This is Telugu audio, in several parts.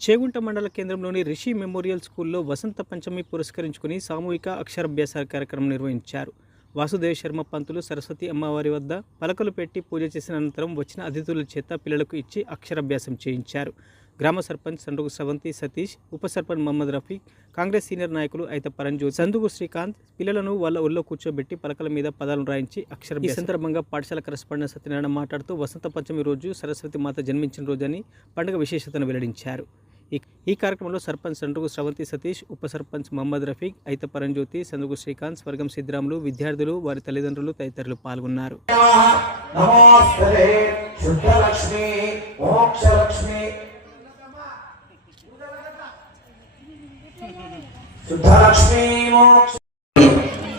చేగుంట మండల కేంద్రంలోని రిషి మెమోరియల్ స్కూల్లో వసంత పంచమి పురస్కరించుకుని సామూహిక అక్షరాభ్యాస కార్యక్రమం నిర్వహించారు. వాసుదేవ శర్మ పంతులు సరస్వతి అమ్మవారి వద్ద పలకలు పెట్టి పూజ చేసిన అనంతరం వచ్చిన అతిథుల చేత పిల్లలకు ఇచ్చి అక్షరాభ్యాసం చేయించారు. గ్రామ సర్పంచ్ సండుగు స్రవంతి సతీష్ ఉప సర్పంచ్ మహమ్మద్ రఫీక్ కాంగ్రెస్ సీనియర్ నాయకులు అయిత పరంజోత్ సందుగు శ్రీకాంత్ పిల్లలను వాళ్ళ ఒళ్ళో కూర్చోబెట్టి పలకల మీద పదాలను రాయించి అక్షర ఈ సందర్భంగా పాఠశాల కరస్పాండెంట్ సత్యనారాయణ మాట్లాడుతూ వసంత పంచమి రోజు సరస్వతి మాత జన్మించిన రోజని పండుగ విశేషతను వెల్లడించారు. ఈ కార్యక్రమంలో సర్పంచ్ సండ్రుగు స్రవంతి సతీష్ ఉప సర్పంచ్ మహమ్మద్ రఫీక్ అయిత పరంజ్యోతి సందుగు శ్రీకాంత్ స్వర్గం సిద్ధిరాములు విద్యార్థులు వారి తల్లిదండ్రులు తదితరులు పాల్గొన్నారు.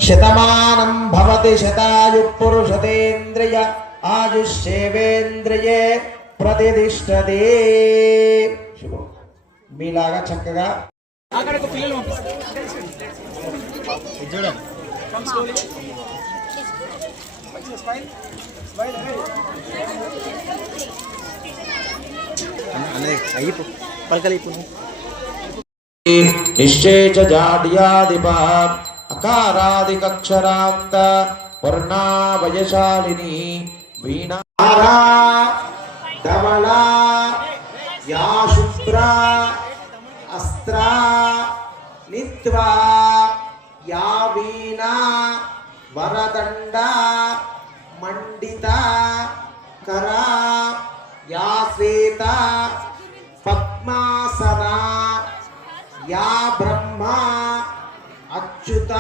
శతమానం భవతి శతాయు పురుషతేంద్రియ ఆయుష్యేవేంద్రియే ప్రతిష్టతే. శుభం. మీలాగా చక్కగా నిశ్చే చ జాడ్యాదిప అకారాదికక్షరాంత వర్ణావయశాలిని వీణారా ధవళా యా శుభ్రా అస్త్రా నిత్వా యా వీణా వరదండ మండిత కరా యా శ్వేత పద్మాసనా యా బ్రహ్మ అచ్యుత.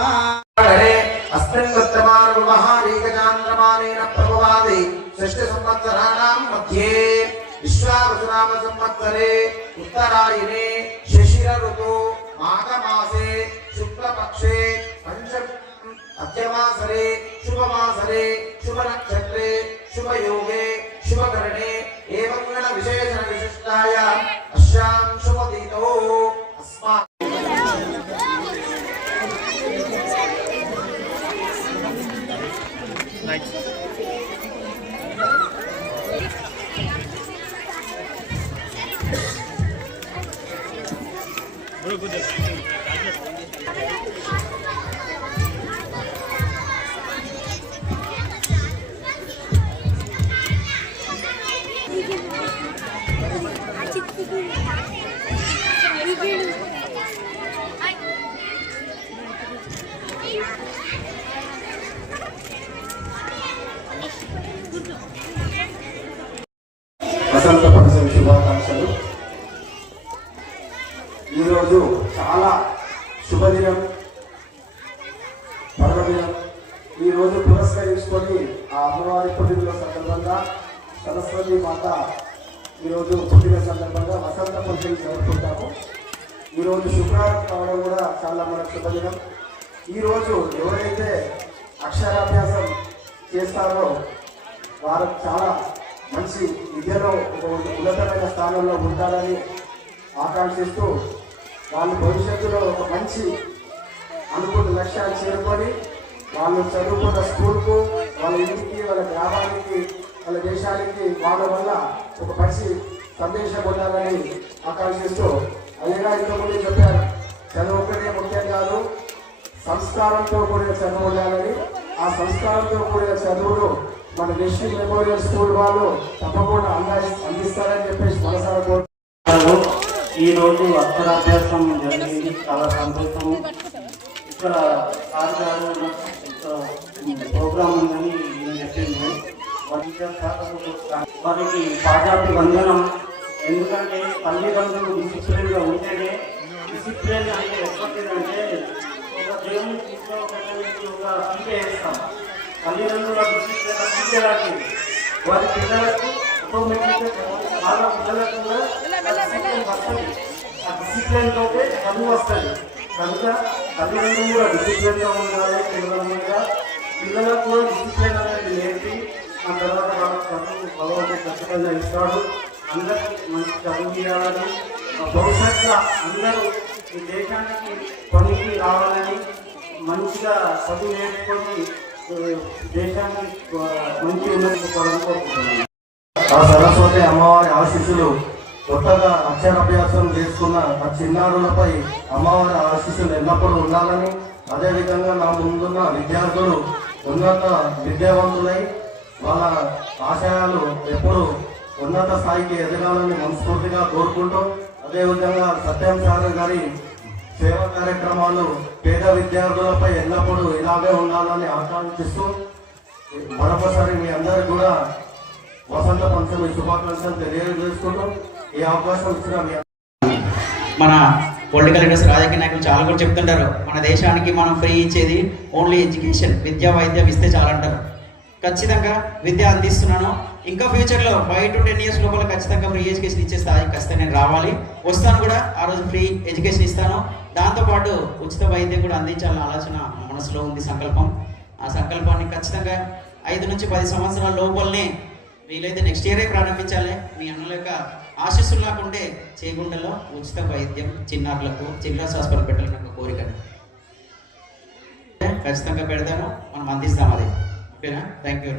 అస్మిన్ వర్తమాన మహారేకచాంద్రమానేన ప్రభవాది షష్ఠ సంవత్సరాణాం మధ్యే. విశ్వావసునామ సంవత్సరే ఉత్తరాయణే శశిర ఋతు మాఘమాసే శుక్లపక్షే పంచ అద్యవాసరే శుభమాసరే శుభనక్షత్రే శుభయోగే శుభకరణే ఏవం గణ విశేషణ విశిష్టాయ. అశ్యాం శుభదీతో అస్మాత్ అస్మా వసంత పంచమి శుభాకాంక్షలు ఈరోజు ఈరోజు పురస్కరించుకొని ఆ అమ్మవారి పుట్టిన సందర్భంగా సరస్వతి మాత ఈరోజు పుట్టిన సందర్భంగా వసంత పంచమి జరుపుకుంటాము. ఈరోజు శుక్రవారం కావడం కూడా చాలా మన శుభదినం. ఈరోజు ఎవరైతే అక్షరాభ్యాసం చేస్తారో వారు చాలా మంచి విద్యలో ఒక ఉన్నతమైన స్థానంలో ఉంటారని ఆకాంక్షిస్తూ వాళ్ళు భవిష్యత్తులో ఒక మంచి అనుకున్న లక్ష్యాన్ని చేరుకొని వాళ్ళు చదువుకున్న స్కూల్కు వాళ్ళ ఇంటికి వాళ్ళ గ్రామానికి వాళ్ళ దేశానికి వాళ్ళ వల్ల ఒక మంచి సందేశం ఉండాలని ఆకాంక్షిస్తూ అయ్యగా ఇంతకుముందు చెప్పారు. చదువు ఒక్కటే ముఖ్యం కాదు సంస్కారంతో కూడిన చదువు ఉండాలని. ఆ సంస్కారంతో కూడిన చదువును మన డిస్ట్రిక్ట్ మెమోరియల్ స్కూల్ వాళ్ళు తప్పకుండా అందా అందిస్తారని చెప్పేసి మనసారా కోరుతున్నారు ఈ రోజు అక్షరాభ్యాసం జరిగింది. చాలా సంతోషము. ఇక్కడ సార్ గారు ప్రోగ్రామ్ ఉందని నేను చెప్పింది వారికి పాజాపి వందనం ఎందుకంటే తల్లిదండ్రులు డిసిప్లిన్గా ఉంటేనే డిసిప్లిన్ అంటే ఎప్పటిదంటే ఒక దేవుని తీసుకోవడానికి ఒక సీటే వేస్తాం తల్లిదండ్రుల డిసిప్లిన్ సీటే లాంటిది వారి పిల్లలకు ఆటోమేటిక్గా వాళ్ళ పిల్లలకు కూడా డిసిప్లిన్ వస్తుంది ఆ డిసిప్లిన్ తోటే చదువు వస్తుంది కనుక తల్లిదండ్రులు కూడా డిసిప్లిన్గా ఉండాలి పిల్లలుగా పిల్లలకు కూడా డిసిప్లిన్ అనేది నేర్పి ఆ తర్వాత వాళ్ళకి చదువు భగవంతుడు ఖచ్చితంగా ఇస్తాడు. అందరికీ మంచి చదువు చేయాలని భవిష్యత్తులో అందరూ ఈ దేశానికి పనికి రావాలని మంచిగా చదువు నేర్చుకొని ఆ, దేశాన్ని మంచి ఉన్నది కోరుకుంటున్నాను. ఆ సరస్వతి అమ్మవారి ఆశీస్సులు కొత్తగా అక్షరాభ్యాసం చేసుకున్న ఆ చిన్నారులపై అమ్మవారి ఆశీస్సులు ఎల్లప్పుడూ ఉండాలని అదేవిధంగా నా ముందున్న విద్యార్థులు ఉన్నత విద్యావంతులై వాళ్ళ ఆశయాలు ఎప్పుడు ఉన్నత స్థాయికి ఎదగాలని మనస్ఫూర్తిగా కోరుకుంటూ అదేవిధంగా సత్యం సాగర్ గారి సేవా కార్యక్రమాలు పేద విద్యార్థులపై ఎల్లప్పుడూ ఇలాగే ఉండాలని ఆకాంక్షిస్తూ మరొకసారి మీ అందరికి కూడా వసంత పంచమి శుభాకాంక్షలు తెలియజేసుకుంటూ ఈ అవకాశం ఇచ్చిన మన పొలిటికల్ లీడర్స్ రాజకీయ నాయకులు చాలా కూడా చెప్తుంటారు మన దేశానికి మనం ఫ్రీ ఇచ్చేది ఓన్లీ ఎడ్యుకేషన్ విద్య వైద్యం ఇస్తే చాలంటారు. ఖచ్చితంగా విద్య అందిస్తున్నాను. ఇంకా ఫ్యూచర్లో ఫైవ్ టు టెన్ ఇయర్స్ లోపల ఖచ్చితంగా ఫ్రీ ఎడ్యుకేషన్ ఇచ్చే స్థాయి ఖచ్చితంగా నేను రావాలి. వస్తాను కూడా ఆ రోజు ఫ్రీ ఎడ్యుకేషన్ ఇస్తాను. దాంతోపాటు ఉచిత వైద్యం కూడా అందించాలన్న ఆలోచన మనసులో ఉంది సంకల్పం. ఆ సంకల్పాన్ని ఖచ్చితంగా ఐదు నుంచి పది సంవత్సరాల లోపలనే వీలైతే నెక్స్ట్ ఇయరే ప్రారంభించాలి. మీ అన్నల యొక్క ఆశీస్సులు నాకుంటే చేగుండలో ఉచిత వైద్యం చిన్నారులకు చిల్డ్రన్స్ హాస్పిటల్ పెట్టాలని నాకు కోరిక ఖచ్చితంగా పెడతాను. మనం అందిస్తాం అది. ఓకేనా? Thank you